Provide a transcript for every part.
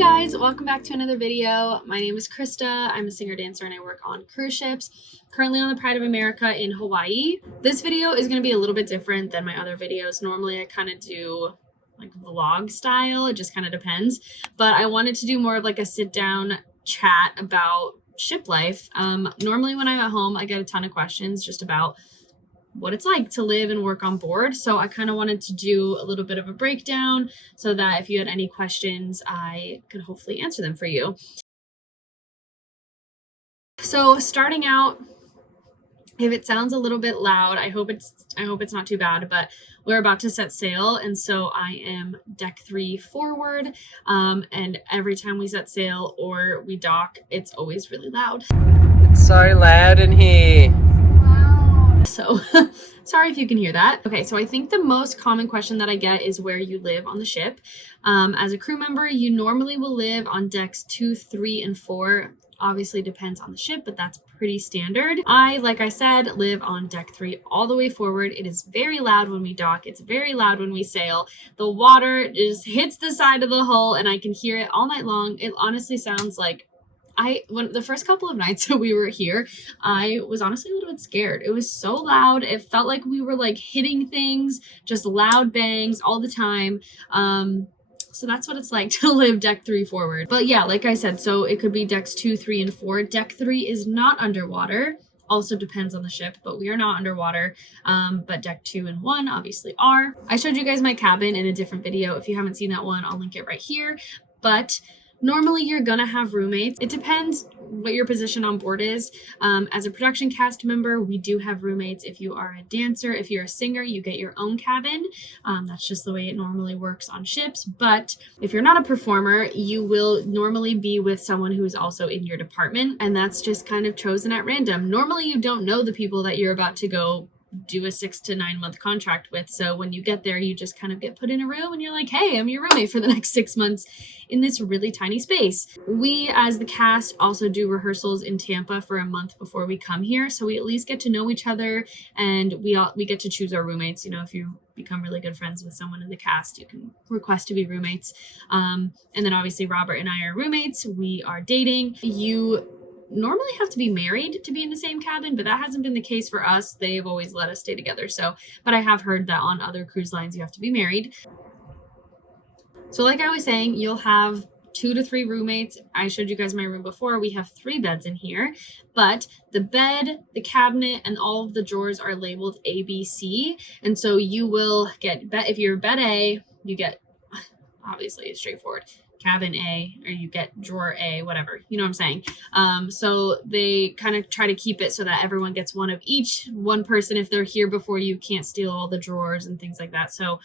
guys, welcome back to another video. My name is Krista. I'm a singer dancer and I work on cruise ships, currently on the Pride of America in Hawaii. This video is going to be a little bit different than my other videos. Normally I kind of do like vlog style, it just kind of depends, but I wanted to do more of like a sit down chat about ship life. Normally when I'm at home I get a ton of questions just about what it's like to live and work on board. So I kind of wanted to do a little bit of a breakdown so that if you had any questions, I could hopefully answer them for you. So starting out, if it sounds a little bit loud, I hope it's not too bad, but we're about to set sail. And so I am deck 3 forward. And every time we set sail or we dock, it's always really loud. It's so loud in here. So sorry if you can hear that. Okay, so I think the most common question that I get is where you live on the ship. As a crew member, you normally will live on decks 2, 3, and 4. Obviously depends on the ship, but that's pretty standard. Like I said, live on deck 3 all the way forward. It is very loud when we dock. It's very loud when we sail. The water just hits the side of the hull and I can hear it all night long. It honestly sounds like when the first couple of nights that we were here, I was honestly a little bit scared. It was so loud. It felt like we were like hitting things, just loud bangs all the time. So that's what it's like to live deck 3 forward. But yeah, like I said, so it could be decks 2, 3, and 4. Deck 3 is not underwater. Also depends on the ship, but we are not underwater. But deck 2 and 1 obviously are. I showed you guys my cabin in a different video. If you haven't seen that one, I'll link it right here. But normally you're gonna have roommates. It depends what your position on board is. As a production cast member, we do have roommates. If you are a dancer, if you're a singer, you get your own cabin. That's just the way it normally works on ships. But if you're not a performer, you will normally be with someone who is also in your department, and that's just kind of chosen at random. Normally you don't know the people that you're about to go do a 6 to 9 month contract with. So when you get there, you just kind of get put in a room and you're like, hey, I'm your roommate for the next 6 months in this really tiny space. We, as the cast, also do rehearsals in Tampa for a month before we come here. So we at least get to know each other and we get to choose our roommates. You know, if you become really good friends with someone in the cast, you can request to be roommates. And then obviously Robert and I are roommates. We are dating. You normally have to be married to be in the same cabin, but that hasn't been the case for us. They've always let us stay together. So, but I have heard that on other cruise lines you have to be married. So like I was saying, you'll have 2 to 3 roommates. I showed you guys my room before. We have 3 beds in here, but the bed, the cabinet, and all of the drawers are labeled A, B, C. And so you will get, if you're bed A, you get, obviously it's straightforward, cabin A, or you get drawer A, whatever, you know what I'm saying? So they kind of try to keep it so that everyone gets one of each. One person, if they're here before you, can't steal all the drawers and things like that. So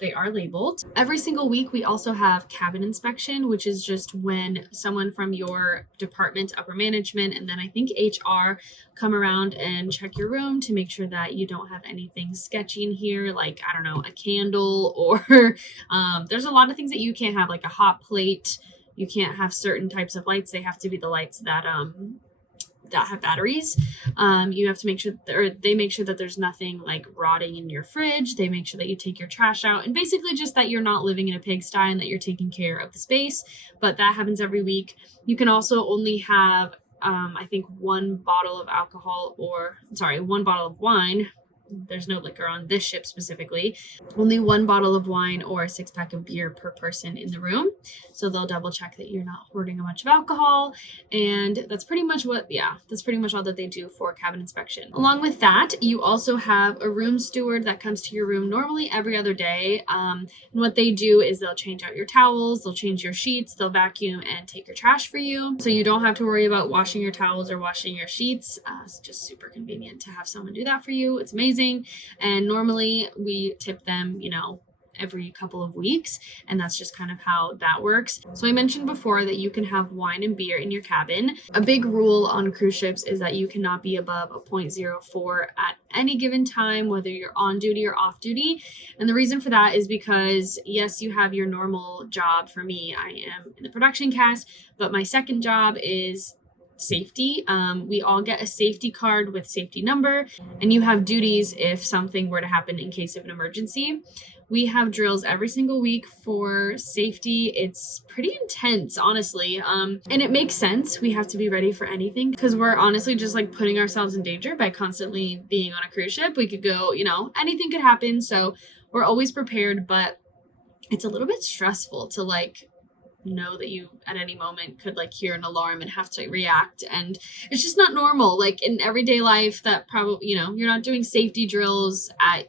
they are labeled. Every single week, we also have cabin inspection, which is just when someone from your department, upper management, and then I think HR come around and check your room to make sure that you don't have anything sketchy in here, like, I don't know, a candle, or there's a lot of things that you can't have, like a hot plate. You can't have certain types of lights. They have to be the lights that have batteries. You have to make sure they make sure that there's nothing like rotting in your fridge. They make sure that you take your trash out, and basically just that you're not living in a pigsty and that you're taking care of the space. But that happens every week. You can also only have I think 1 bottle of alcohol, one bottle of wine. There's no liquor on this ship specifically. Only 1 bottle of wine or a 6-pack of beer per person in the room. So they'll double check that you're not hoarding a bunch of alcohol. And that's pretty much all that they do for cabin inspection. Along with that, you also have a room steward that comes to your room normally every other day. And what they do is they'll change out your towels, they'll change your sheets, they'll vacuum and take your trash for you. So you don't have to worry about washing your towels or washing your sheets. It's just super convenient to have someone do that for you. It's amazing. And normally we tip them, you know, every couple of weeks, and that's just kind of how that works. So I mentioned before that you can have wine and beer in your cabin. A big rule on cruise ships is that you cannot be above a 0.04 at any given time, whether you're on duty or off duty. And the reason for that is because, yes, you have your normal job. For me, I am in the production cast, but my second job is safety. We all get a safety card with safety number, and you have duties if something were to happen in case of an emergency. We have drills every single week for safety. It's pretty intense, honestly. And it makes sense. We have to be ready for anything because we're honestly just like putting ourselves in danger by constantly being on a cruise ship. We could go, anything could happen. So we're always prepared, but it's a little bit stressful to like know that you at any moment could like hear an alarm and have to react, and it's just not normal like in everyday life. That probably you're not doing safety drills at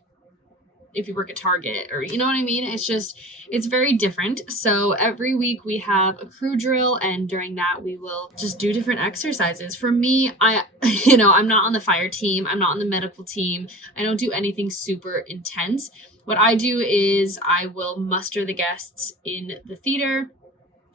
if you work at Target, or you know what I mean. It's very different. So every week we have a crew drill, and during that we will just do different exercises. For me, I'm not on the fire team, I'm not on the medical team, I don't do anything super intense. What I do is I will muster the guests in the theater.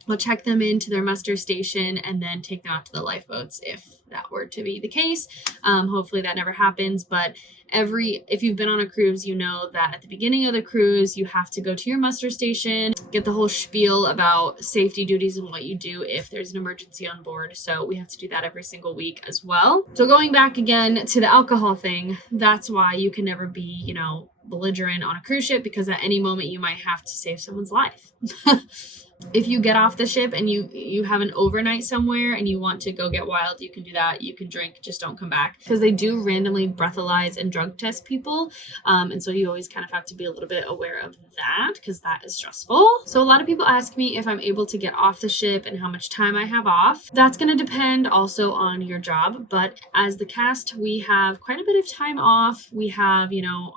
I'll check them into their muster station and then take them out to the lifeboats if that were to be the case. Hopefully that never happens, but if you've been on a cruise, you know that at the beginning of the cruise, you have to go to your muster station, get the whole spiel about safety duties and what you do if there's an emergency on board. So we have to do that every single week as well. So going back again to the alcohol thing, that's why you can never be, belligerent on a cruise ship, because at any moment you might have to save someone's life. If you get off the ship and you have an overnight somewhere and you want to go get wild, you can do that. You can drink, just don't come back, because they do randomly breathalyze and drug test people. And so you always kind of have to be a little bit aware of that, because that is stressful. So a lot of people ask me if I'm able to get off the ship and how much time I have off. That's going to depend also on your job. But as the cast, we have quite a bit of time off. We have,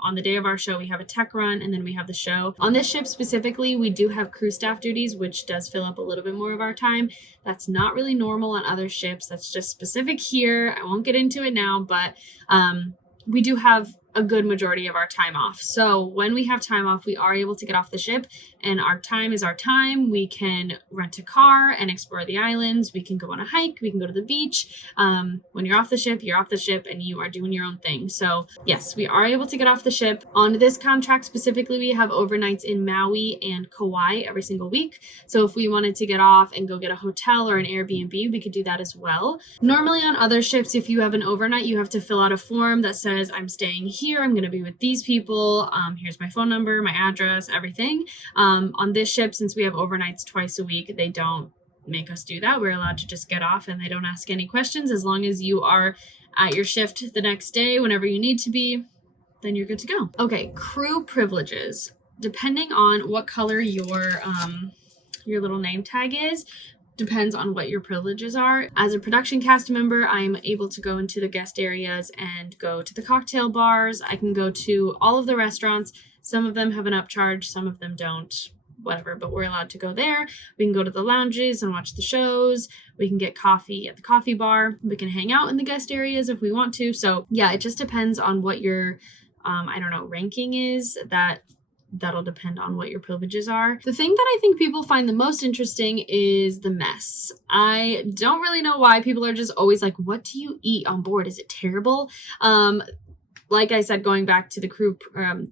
on the day of our show, we have a tech run, and then we have the show. On this ship specifically, we do have crew staff duties, which does fill up a little bit more of our time. That's not really normal on other ships. That's just specific here. I won't get into it now, but we do have a good majority of our time off. So when we have time off, we are able to get off the ship, and our time is our time. We can rent a car and explore the islands. We can go on a hike. We can go to the beach. When you're off the ship, and you are doing your own thing. So yes, we are able to get off the ship. On this contract specifically, we have overnights in Maui and Kauai every single week. So if we wanted to get off and go get a hotel or an Airbnb, we could do that as well. Normally on other ships, if you have an overnight, you have to fill out a form that says, I'm staying here, I'm going to be with these people, here's my phone number, my address, everything. On this ship, since we have overnights twice a week, they don't make us do that. We're allowed to just get off, and they don't ask any questions. As long as you are at your shift the next day, whenever you need to be, then you're good to go. Okay, crew privileges. Depending on what color your little name tag is, depends on what your privileges are. As a production cast member, I'm able to go into the guest areas and go to the cocktail bars. I can go to all of the restaurants. Some of them have an upcharge, some of them don't, whatever, but we're allowed to go there. We can go to the lounges and watch the shows. We can get coffee at the coffee bar. We can hang out in the guest areas if we want to. So yeah, it just depends on what your, ranking is. That'll depend on what your privileges are. The thing that I think people find the most interesting is the mess. I don't really know why people are just always like, what do you eat on board? Is it terrible? Like I said, going back to the crew,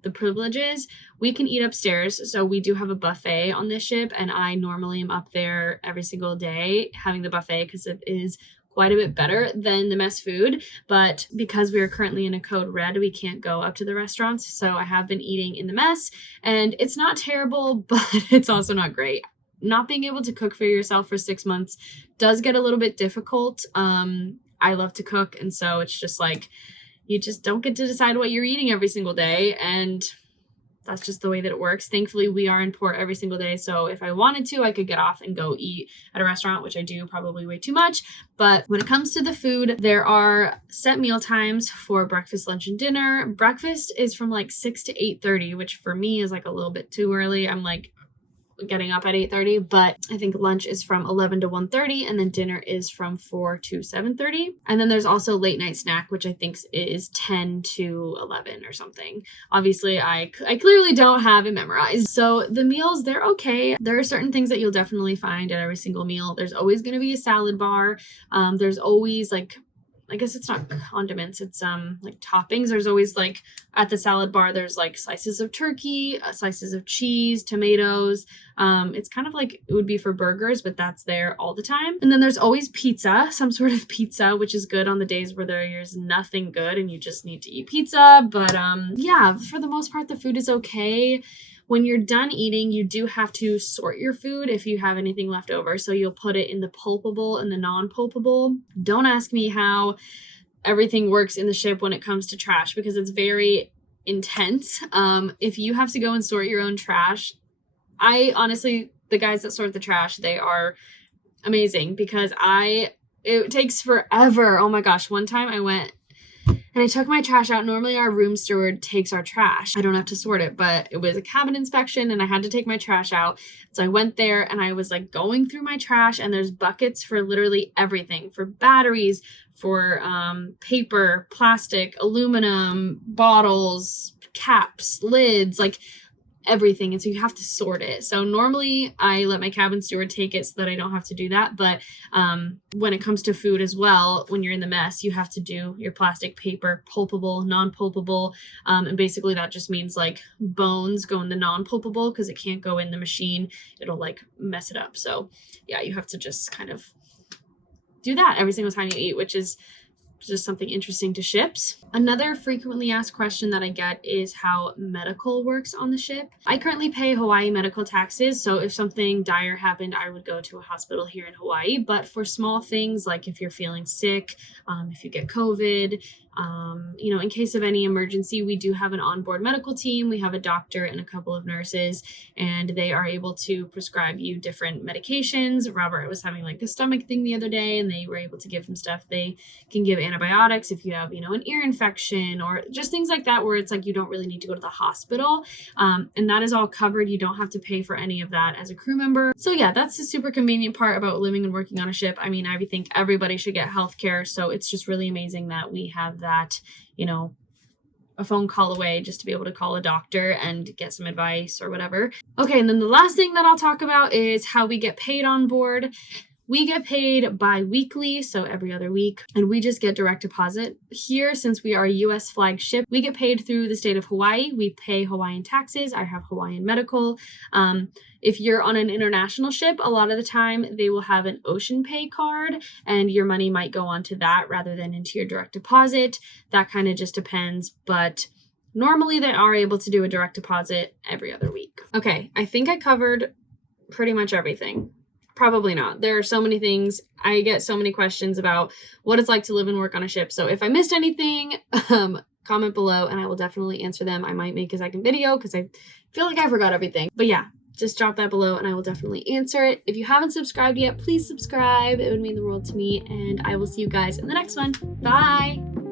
the privileges, we can eat upstairs. So we do have a buffet on this ship, and I normally am up there every single day having the buffet because it is quite a bit better than the mess food. But because we are currently in a code red, we can't go up to the restaurants. So I have been eating in the mess, and it's not terrible, but it's also not great. Not being able to cook for yourself for 6 months does get a little bit difficult. I love to cook, and so it's just like, you just don't get to decide what you're eating every single day, and that's just the way that it works. Thankfully, we are in port every single day, so if I wanted to, I could get off and go eat at a restaurant, which I do probably way too much. But when it comes to the food, there are set meal times for breakfast, lunch, and dinner. Breakfast is from like 6 to 8:30, which for me is like a little bit too early. I'm like getting up at 8:30, but I think lunch is from 11 to 1:30, and then dinner is from 4 to 7:30. And then there's also late night snack, which I think is 10 to 11 or something. Obviously, I clearly don't have it memorized. So the meals, they're okay. There are certain things that you'll definitely find at every single meal. There's always going to be a salad bar. There's always like I guess it's not condiments, it's like toppings. There's always like at the salad bar, there's like slices of turkey, slices of cheese, tomatoes. It's kind of like it would be for burgers, but that's there all the time. And then there's always pizza, some sort of pizza, which is good on the days where there's nothing good and you just need to eat pizza. But yeah, for the most part, the food is okay. When you're done eating, you do have to sort your food if you have anything left over. So you'll put it in the pulpable and the non-pulpable. Don't ask me how everything works in the ship when it comes to trash, because it's very intense. If you have to go and sort your own trash, I honestly, the guys that sort the trash, they are amazing, because it takes forever. Oh my gosh. One time I went and I took my trash out. Normally our room steward takes our trash. I don't have to sort it, but it was a cabin inspection and I had to take my trash out. So I went there and I was like going through my trash, and there's buckets for literally everything, for batteries, for paper, plastic, aluminum, bottles, caps, lids, like everything. And so you have to sort it. So normally I let my cabin steward take it so that I don't have to do that. But when it comes to food as well, when you're in the mess, you have to do your plastic, paper, pulpable, non-pulpable. And basically that just means like bones go in the non-pulpable because it can't go in the machine. It'll like mess it up. So yeah, you have to just kind of do that every single time you eat, which is just something interesting to ships. Another frequently asked question that I get is how medical works on the ship. I currently pay Hawaii medical taxes, so if something dire happened, I would go to a hospital here in Hawaii. But for small things, like if you're feeling sick, if you get COVID, in case of any emergency, we do have an onboard medical team. We have a doctor and a couple of nurses, and they are able to prescribe you different medications. Robert was having like a stomach thing the other day, and they were able to give him stuff. They can give antibiotics if you have, an ear infection or just things like that, where it's like you don't really need to go to the hospital. And that is all covered. You don't have to pay for any of that as a crew member. So yeah, that's the super convenient part about living and working on a ship. I mean, I think everybody should get healthcare. So it's just really amazing that we have that, a phone call away just to be able to call a doctor and get some advice or whatever. Okay, and then the last thing that I'll talk about is how we get paid on board. We get paid bi-weekly, so every other week, and we just get direct deposit. Here, since we are a U.S. flag ship, we get paid through the state of Hawaii. We pay Hawaiian taxes. I have Hawaiian medical. If you're on an international ship, a lot of the time they will have an ocean pay card, and your money might go onto that rather than into your direct deposit. That kind of just depends, but normally they are able to do a direct deposit every other week. Okay, I think I covered pretty much everything. Probably not. There are so many things. I get so many questions about what it's like to live and work on a ship. So if I missed anything, comment below and I will definitely answer them. I might make a second video because I feel like I forgot everything. But yeah, just drop that below and I will definitely answer it. If you haven't subscribed yet, please subscribe. It would mean the world to me. And I will see you guys in the next one. Bye.